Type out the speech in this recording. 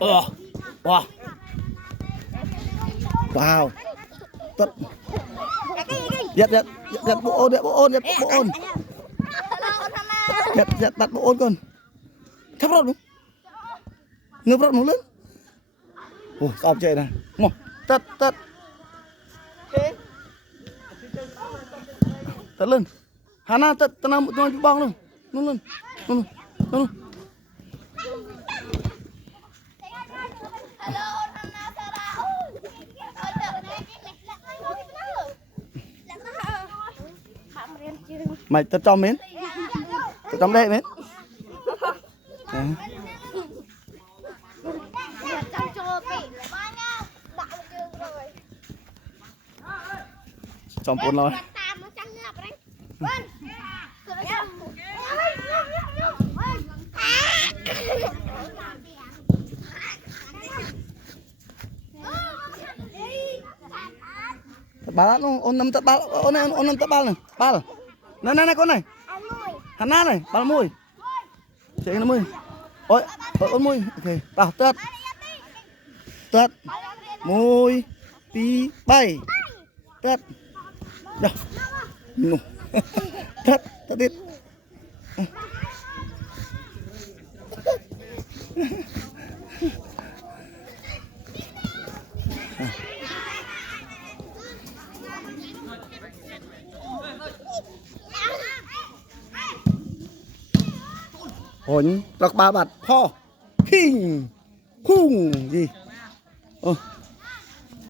Wow. Wow. Tất. Giật bộ ôn, giật bộ ôn. Giật đặt bộ ôn con. Thắp rốt đúng. Ngập rốt nó lên. Ủa, sao chơi này. Ngồi. Tất. Tất lên. Hana tất tenang bang luôn. Luôn. Mày tao cho mến. Tao trong đây mến. Trong bốn rồi. Bal ôn năm bal ôn năm bal này bal này con này Hana này bal môi chị nó môi ôi ôn môi ok vào tết môi tí bay tết đâu nụ tết tít hồn đọc ba bạt kho khinh khung gì